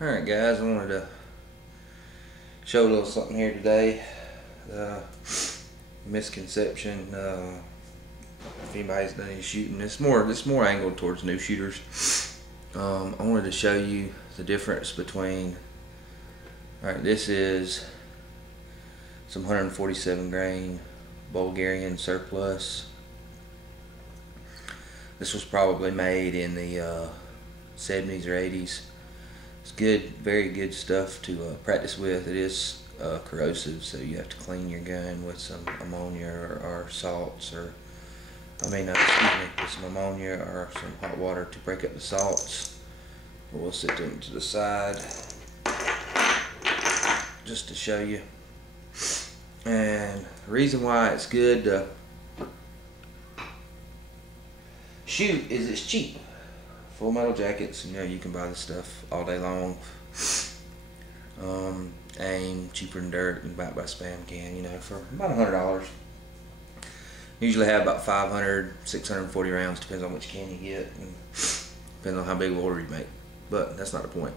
Alright guys, I wanted to show a little something here today. Misconception, if anybody's done any shooting, it's more angled towards new shooters. I wanted to show you the difference between, alright, this is some 147 grain Bulgarian surplus. This was probably made in the 70s or 80s. It's good, very good stuff to practice with. It is corrosive, so you have to clean your gun with some ammonia or salts, or with some ammonia or some hot water to break up the salts. But we'll set them to the side just to show you. And the reason why it's good to shoot is it's cheap. Full metal jackets, you can buy this stuff all day long. AIM, cheaper than dirt. You can buy it by spam can, for about $100. Usually have about 500, 640 rounds, depends on which can you get, and depends on how big of an order you make. But that's not the point.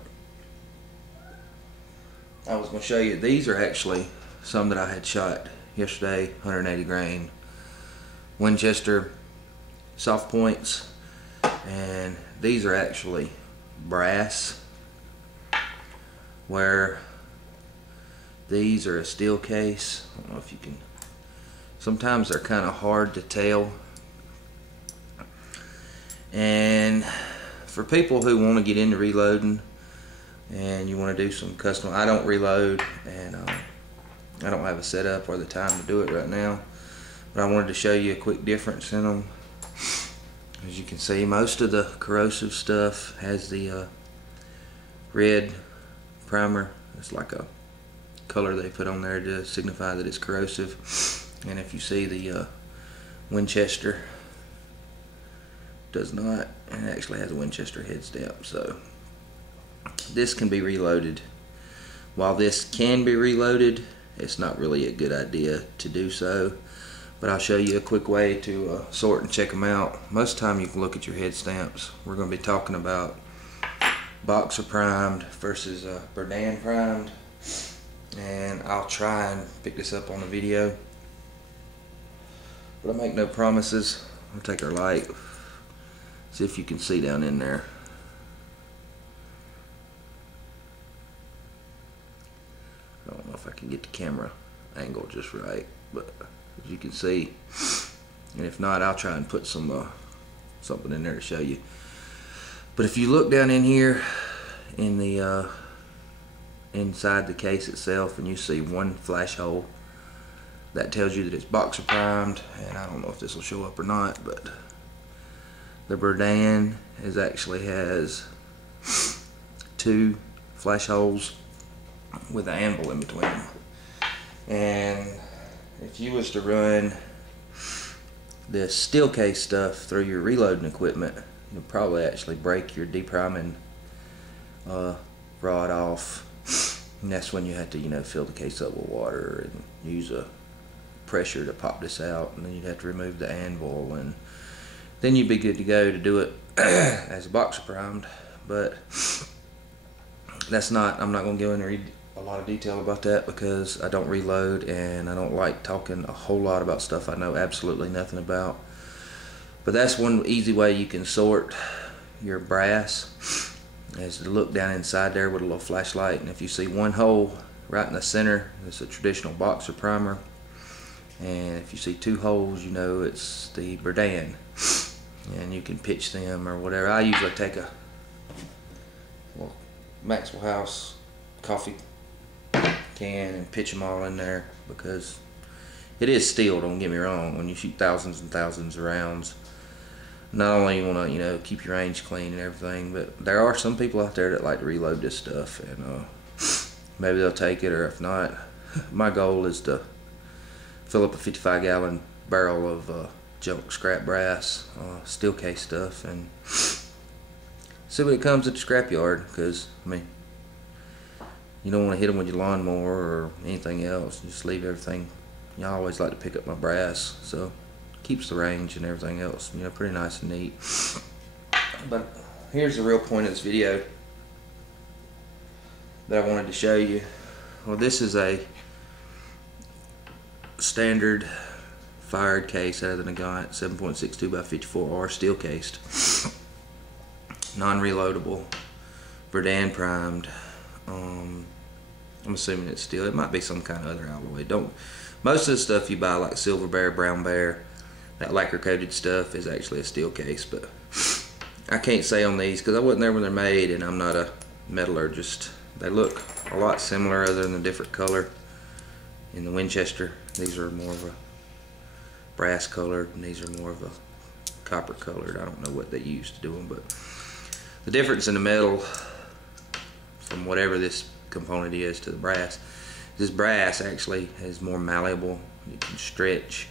I was going to show you, these are actually some that I had shot yesterday, 180 grain Winchester soft points. And these are actually brass, where these are a steel case. I don't know if you can, sometimes they're kind of hard to tell. And for people who want to get into reloading and you want to do some custom, I don't reload, and I don't have a setup or the time to do it right now, but I wanted to show you a quick difference in them. As you can see, most of the corrosive stuff has the red primer. It's like a color they put on there to signify that it's corrosive. And if you see the Winchester, does not, and it actually has a Winchester head stamp. So this can be reloaded. While this can be reloaded, it's not really a good idea to do so. But I'll show you a quick way to sort and check them out. Most of the time you can look at your head stamps. We're going to be talking about boxer primed versus Berdan primed. And I'll try and pick this up on the video, but I make no promises. I'll take our light, see if you can see down in there. I don't know if I can get the camera angle just right, but as you can see, and if not, I'll try and put some something in there to show you. But if you look down in here in the inside the case itself, and you see one flash hole, that tells you that it's boxer primed. And I don't know if this will show up or not, but the Berdan actually has 2 flash holes with an anvil in between them. And if you was to run this steel case stuff through your reloading equipment, you'll probably actually break your depriming rod off, and that's when you have to fill the case up with water and use a pressure to pop this out, and then you'd have to remove the anvil, and then you'd be good to go to do it as a boxer primed. But that's not, I'm not going to go into a lot of detail about that, because I don't reload and I don't like talking a whole lot about stuff I know absolutely nothing about. But that's one easy way you can sort your brass, is to look down inside there with a little flashlight, and if you see one hole right in the center, it's a traditional boxer primer, and if you see 2 holes, it's the Berdan, and you can pitch them or whatever. I usually take a Maxwell House coffee can and pitch them all in there, because it is steel, don't get me wrong. When you shoot thousands and thousands of rounds, not only you want to keep your range clean and everything, but there are some people out there that like to reload this stuff, and maybe they'll take it, or if not, my goal is to fill up a 55-gallon barrel of junk scrap brass steel case stuff and see what it comes at the scrapyard, because you don't want to hit them with your lawnmower or anything else. Just leave everything. I always like to pick up my brass, so keeps the range and everything else, pretty nice and neat. But here's the real point of this video. that I wanted to show you. Well, this is a standard fired case out of the Nagant 7.62 by 54R steel cased, non-reloadable, Verdun primed. I'm assuming it's steel. It might be some kind of other alloy. Most of the stuff you buy, like Silver Bear, Brown Bear, that lacquer coated stuff, is actually a steel case. But I can't say on these because I wasn't there when they're made, and I'm not a metallurgist. They look a lot similar other than a different color. In the Winchester, these are more of a brass colored, and these are more of a copper colored. I don't know what they use to do them, but the difference in the metal from whatever this component is to the brass, this brass actually is more malleable. You can stretch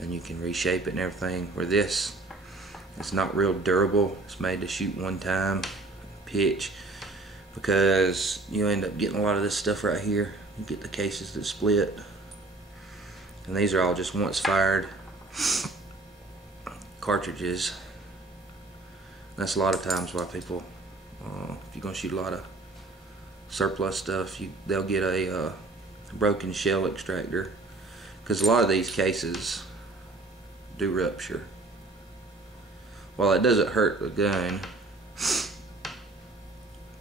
and you can reshape it and everything, where this, it's not real durable. It's made to shoot one time, pitch, because you end up getting a lot of this stuff right here. You get the cases that split, and these are all just once fired cartridges. That's a lot of times why people, if you're going to shoot a lot of surplus stuff, they'll get a broken shell extractor, because a lot of these cases do rupture. Well, it doesn't hurt the gun,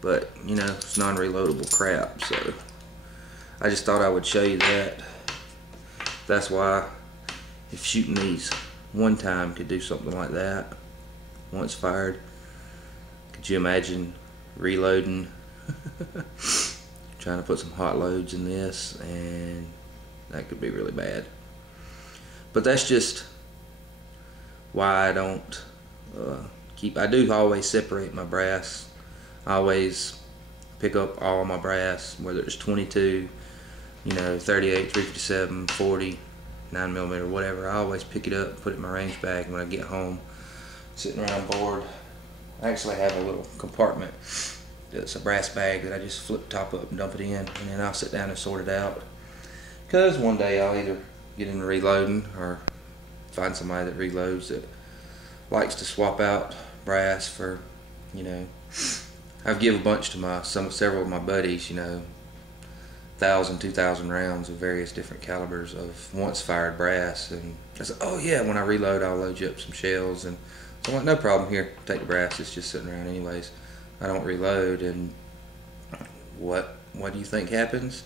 but you know, it's non-reloadable crap. So I just thought I would show you that. That's why, if shooting these one time could do something like that, once fired, could you imagine reloading? Trying to put some hot loads in this, and that could be really bad. But that's just why I don't I do always separate my brass. I always pick up all my brass, whether it's 22, you know, 38, 357, 40, 9mm, whatever. I always pick it up, put it in my range bag, and when I get home, sitting around bored, I actually have a little compartment that's a brass bag that I just flip the top up and dump it in, and then I'll sit down and sort it out. Because one day I'll either get into reloading or find somebody that reloads that likes to swap out brass for, you know, I've given a bunch to several of my buddies, you know, 1,000, 2,000 rounds of various different calibers of once fired brass, and I said, oh yeah, when I reload I'll load you up some shells. And so I'm like, no problem, here, take the brass, it's just sitting around anyways. I don't reload. And what do you think happens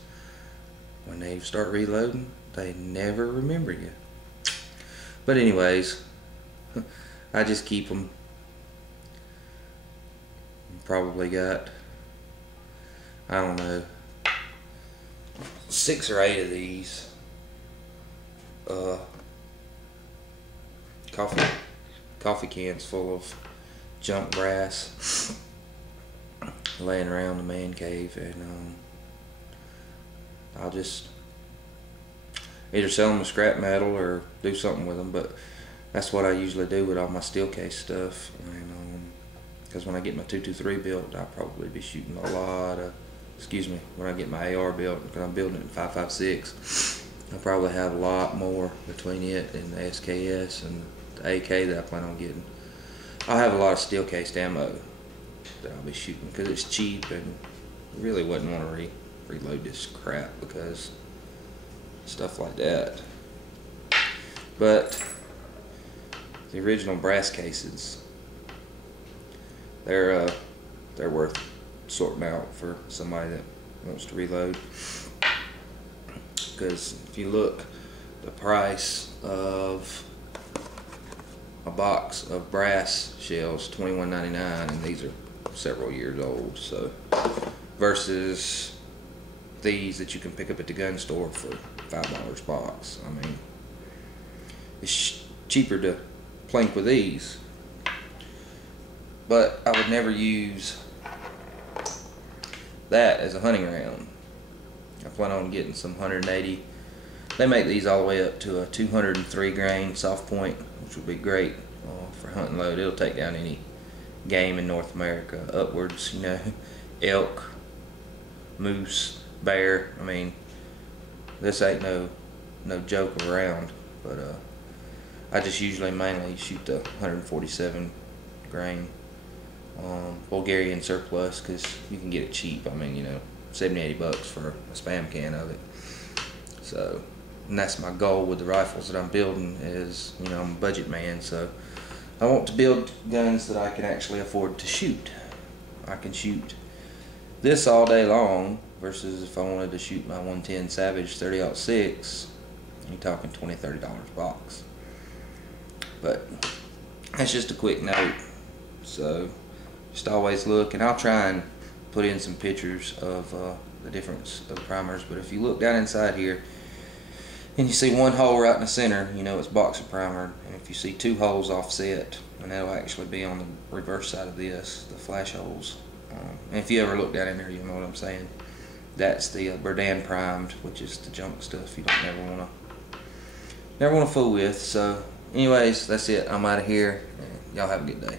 when they start reloading? They never remember you. But anyways, I just keep them. Probably got, I don't know, 6 or 8 of these coffee cans full of junk brass laying around the man cave, and I'll just either sell them as scrap metal or do something with them. But that's what I usually do with all my steel case stuff. And because when I get my 223 built, I'll probably be shooting a lot of, when I get my AR built, because I'm building it in 5.56, I'll probably have a lot more between it and the SKS and the AK that I plan on getting. I'll have a lot of steel cased ammo that I'll be shooting, because it's cheap, and I really wouldn't want to reload this crap because stuff like that. But the original brass cases, they're worth sorting out for somebody that wants to reload. Because if you look, the price of a box of brass shells, $21.99, and these are several years old. So versus these that you can pick up at the gun store for $5 a box. I mean, it's cheaper to plank with these. But I would never use that as a hunting round. I plan on getting some 180. They make these all the way up to a 203 grain soft point, which would be great for hunting load. It'll take down any game in North America upwards, you know, elk, moose, bear. I mean, this ain't no joke around. But I just usually mainly shoot the 147 grain Bulgarian surplus, because you can get it cheap. I mean, you know, $70-80 for a spam can of it. So, and that's my goal with the rifles that I'm building is, you know, I'm a budget man, so I want to build guns that I can actually afford to shoot. I can shoot this all day long versus if I wanted to shoot my 110 Savage 30-06, you're talking $20-30 a box. But that's just a quick note. So just always look, and I'll try and put in some pictures of the difference of primers. But if you look down inside here and you see one hole right in the center, you know it's boxer primer. And if you see two holes offset, and that'll actually be on the reverse side of this, the flash holes. And if you ever look down in there, you'll know what I'm saying. That's the Berdan primed, which is the junk stuff you don't never want to fool with. So anyways, that's it. I'm out of here. Y'all have a good day.